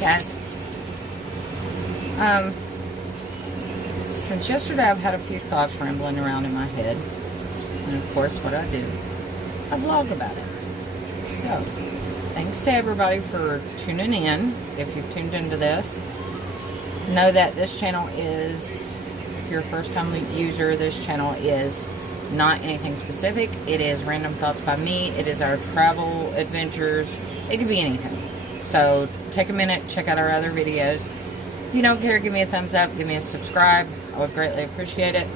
Guys, since yesterday I've had a few thoughts rambling around in my head, and of course what I do, I vlog about it. So, thanks to everybody for tuning in. If you've tuned into this, know that this channel is, if you're a first time user, this channel is not anything specific. It is random thoughts by me. It is our travel adventures. It could be anything. So take a minute, check out our other videos. If you don't care, give me a thumbs up, give me a subscribe. I would greatly appreciate it.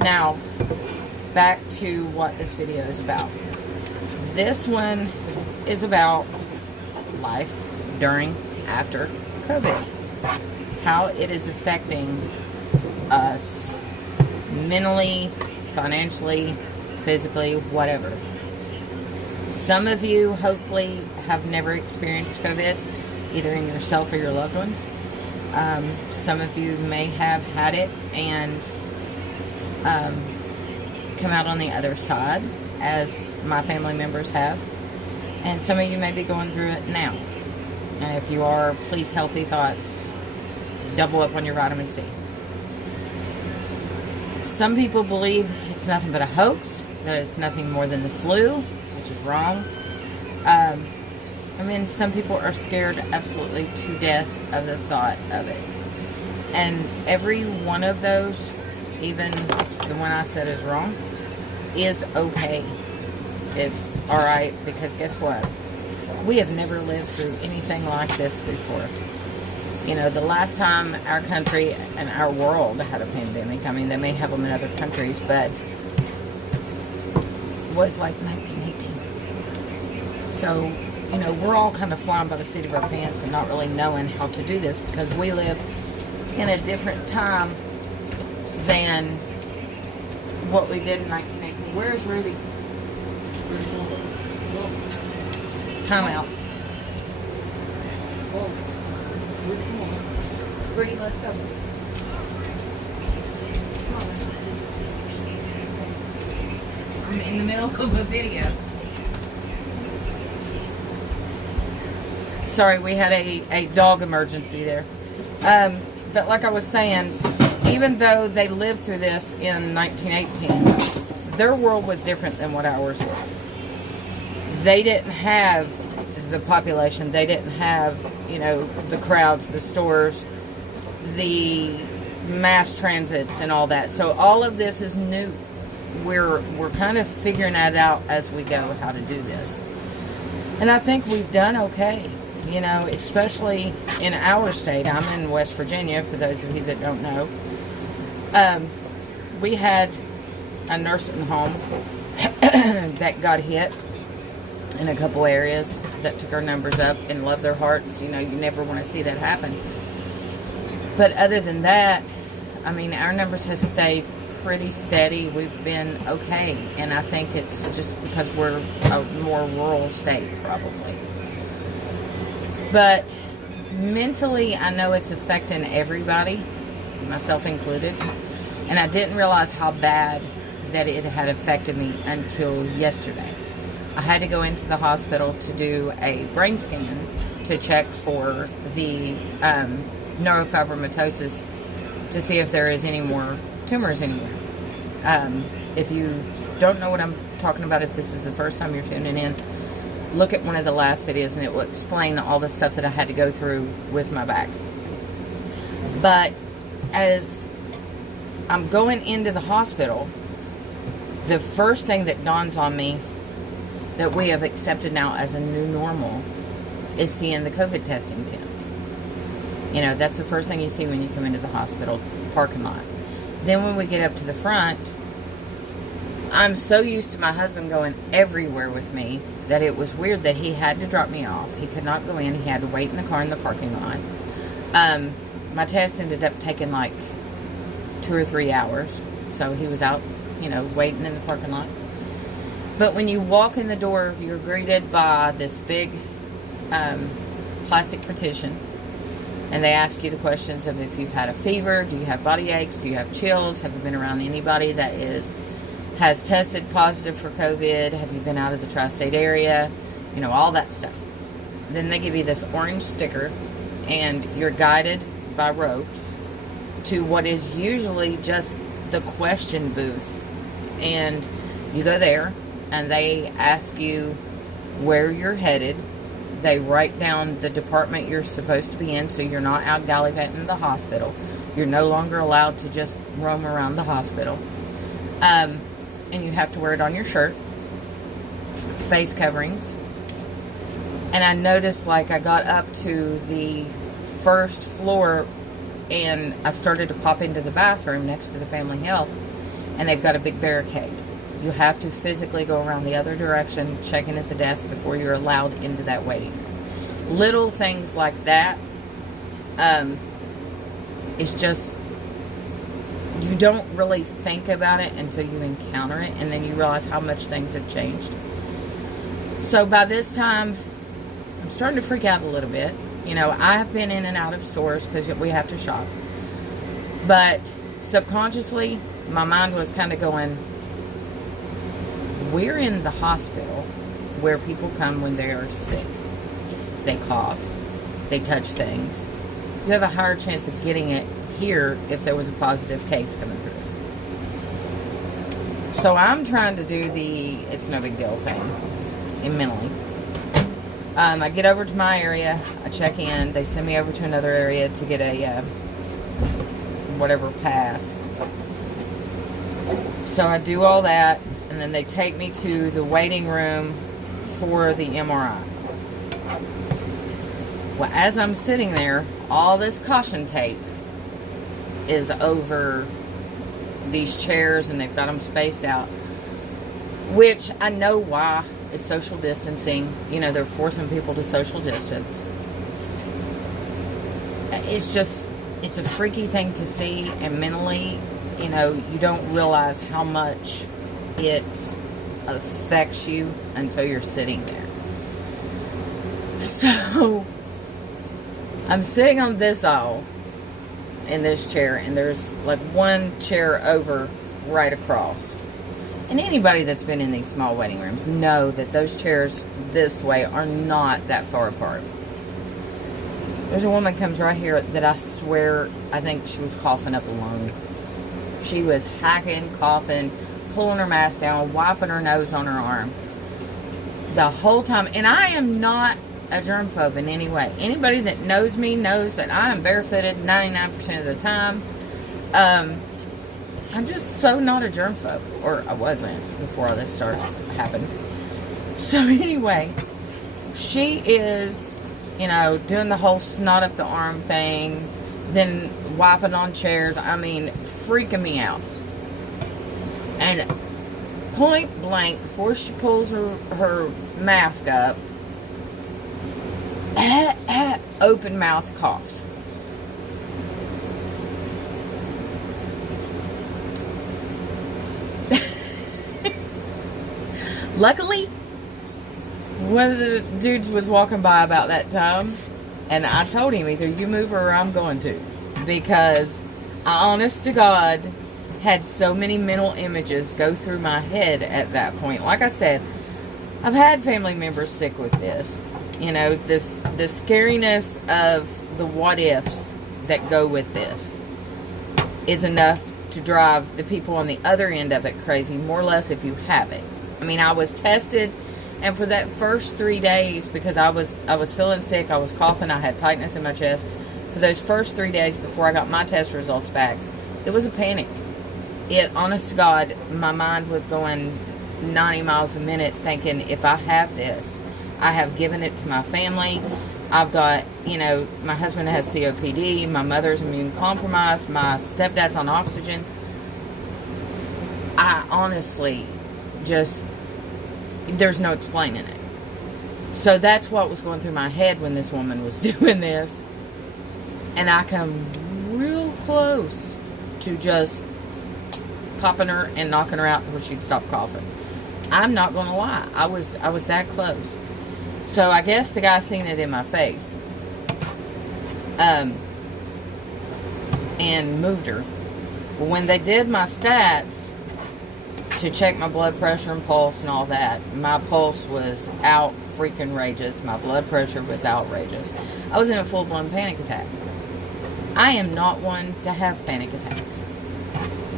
Now, back to what this video is about. This one is about life during, after COVID. How it is affecting us mentally, financially, physically, whatever. Some of you, hopefully, have never experienced COVID, either in yourself or your loved ones. Some of you may have had it and come out on the other side, as my family members have. And some of you may be going through it now. And if you are, please, healthy thoughts. Double up on your vitamin C. Some people believe it's nothing but a hoax, that it's nothing more than the flu, which is wrong. I mean, some people are scared absolutely to death of the thought of it. And every one of those, even the one I said is wrong, is okay. It's alright, because guess what? We have never lived through anything like this before. You know, the last time our country and our world had a pandemic, I mean, they may have them in other countries, but was like 1918. So, you know, we're all kind of flying by the seat of our pants and not really knowing how to do this, because we live in a different time than what we did in 1918. Where's Ruby? Time out. Rudy, let's go. I'm in the middle of a video. Sorry, we had a dog emergency there. But like I was saying, even though they lived through this in 1918, their world was different than what ours is. They didn't have the population. They didn't have, you know, the crowds, the stores, the mass transits and all that. So all of this is new. We're kind of figuring that out as we go, how to do this. And I think we've done okay. You know, especially in our state. I'm in West Virginia, for those of you that don't know. We had a nursing home that got hit in a couple areas that took our numbers up, and love their hearts. You know, you never want to see that happen. But other than that, I mean, our numbers have stayed pretty steady. We've been okay. And I think it's just because we're a more rural state, probably. But mentally, I know it's affecting everybody, myself included. And I didn't realize how bad that it had affected me until yesterday. I had to go into the hospital to do a brain scan to check for the neurofibromatosis, to see if there is any more tumors anywhere. If you don't know what I'm talking about, if this is the first time you're tuning in, look at one of the last videos and it will explain all the stuff that I had to go through with my back. But as I'm going into the hospital, the first thing that dawns on me that we have accepted now as a new normal is seeing the COVID testing tents. You know, that's the first thing you see when you come into the hospital parking lot. Then when we get up to the front, I'm so used to my husband going everywhere with me that it was weird that he had to drop me off. He could not go in. He had to wait in the car in the parking lot. My test ended up taking like 2 or 3 hours. So he was out, you know, waiting in the parking lot. But when you walk in the door, you're greeted by this big plastic partition. And they ask you the questions of if you've had a fever, do you have body aches, do you have chills, have you been around anybody that has tested positive for COVID, have you been out of the tri-state area, you know, all that stuff. Then they give you this orange sticker, and you're guided by ropes to what is usually just the question booth. And you go there, and they ask you where you're headed. They write down the department you're supposed to be in, so you're not out gallivanting the hospital. You're no longer allowed to just roam around the hospital. And you have to wear it on your shirt. Face coverings. And I noticed, like, I got up to the first floor, and I started to pop into the bathroom next to the family health, and they've got a big barricade. You have to physically go around the other direction, check in at the desk before you're allowed into that waiting room. Little things like that. It's just, you don't really think about it until you encounter it, and then you realize how much things have changed. So by this time, I'm starting to freak out a little bit. You know, I have been in and out of stores because we have to shop. But subconsciously, my mind was kind of going, we're in the hospital where people come when they are sick. They cough. They touch things. You have a higher chance of getting it here if there was a positive case coming through. So I'm trying to do the it's no big deal thing mentally. I get over to my area. I check in. They send me over to another area to get a whatever pass. So I do all that, and then they take me to the waiting room for the MRI. Well, as I'm sitting there, all this caution tape is over these chairs, and they've got them spaced out, which I know why. It's social distancing. You know, they're forcing people to social distance. It's just, it's a freaky thing to see, and mentally, you know, you don't realize how much it affects you until you're sitting there. So, I'm sitting on this aisle in this chair, and there's like one chair over right across. And anybody that's been in these small waiting rooms know that those chairs this way are not that far apart. There's a woman comes right here that I swear, I think she was coughing up a lung. She was hacking, coughing, pulling her mask down, wiping her nose on her arm. The whole time. And I am not a germphobe in any way. Anybody that knows me knows that I am barefooted 99% of the time. I'm just so not a germphobe. Or I wasn't before all this happened. So anyway, she is, you know, doing the whole snot up the arm thing, then wiping on chairs. I mean, freaking me out. And point blank, before she pulls her mask up, open mouth coughs. Luckily, one of the dudes was walking by about that time, and I told him, either you move or I'm going to, because I, honest to God, had so many mental images go through my head at that point. Like I said, I've had family members sick with this. You know, the scariness of the what ifs that go with this is enough to drive the people on the other end of it crazy, more or less, if you have it. I mean, I was tested, and for that first 3 days, because I was feeling sick, I was coughing, I had tightness in my chest. For those first 3 days before I got my test results back, it was a panic. It, honest to God, my mind was going 90 miles a minute thinking, if I have this, I have given it to my family. I've got, you know, my husband has COPD, my mother's immune compromised, my stepdad's on oxygen. I honestly just, there's no explaining it. So that's what was going through my head when this woman was doing this. And I come real close to just popping her and knocking her out before she'd stop coughing. I'm not going to lie. I was that close. So I guess the guy seen it in my face. And moved her. But when they did my stats to check my blood pressure and pulse and all that, my pulse was out freaking rageous. My blood pressure was outrageous. I was in a full-blown panic attack. I am not one to have panic attacks.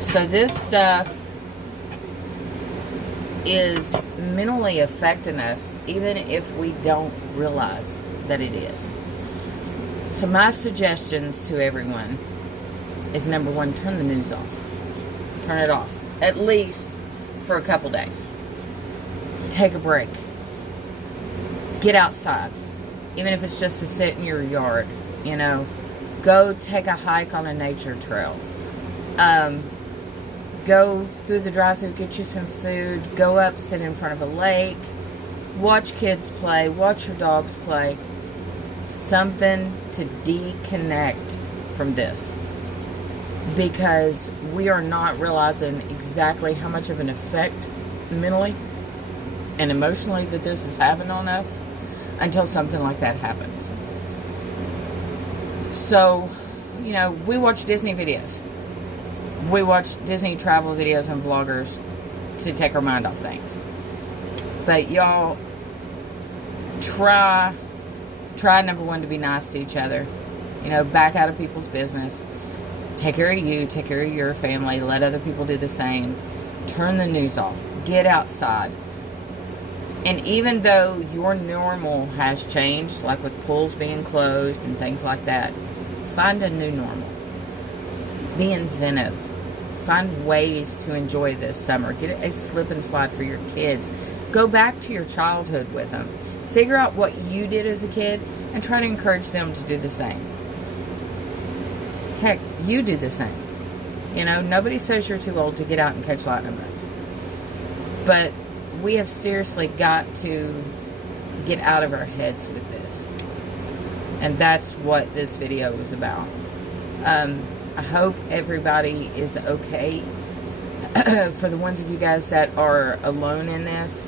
So this stuff is mentally affecting us, even if we don't realize that it is. So my suggestions to everyone is, number one, turn the news off. Turn it off. At least for a couple days. Take a break. Get outside. Even if it's just to sit in your yard. You know, go take a hike on a nature trail. Go through the drive-thru, get you some food. Go up, sit in front of a lake. Watch kids play. Watch your dogs play. Something to deconnect from this. Because we are not realizing exactly how much of an effect mentally and emotionally that this is having on us until something like that happens. So, you know, we watch Disney videos. We watch Disney travel videos and vloggers to take our mind off things. But y'all, try number one, to be nice to each other. You know, back out of people's business. Take care of you, take care of your family, let other people do the same. Turn the news off. Get outside. And even though your normal has changed, like with pools being closed and things like that, find a new normal. Be inventive. Find ways to enjoy this summer. Get a slip and slide for your kids. Go back to your childhood with them. Figure out what you did as a kid and try to encourage them to do the same. Heck, you do the same. You know, nobody says you're too old to get out and catch lightning bugs. But we have seriously got to get out of our heads with this. And that's what this video was about. I hope everybody is okay. For the ones of you guys that are alone in this,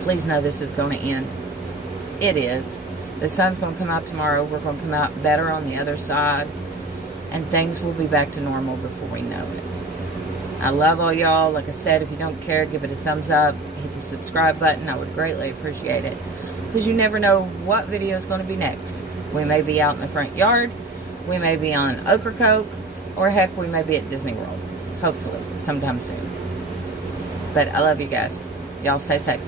please know this is going to end. It is. The sun's going to come out tomorrow. We're going to come out better on the other side. And things will be back to normal before we know it. I love all y'all. Like I said, if you don't care, give it a thumbs up. Hit the subscribe button. I would greatly appreciate it. Because you never know what video is going to be next. We may be out in the front yard. We may be on Ocracoke. Or heck, we may be at Disney World. Hopefully, sometime soon. But I love you guys. Y'all stay safe.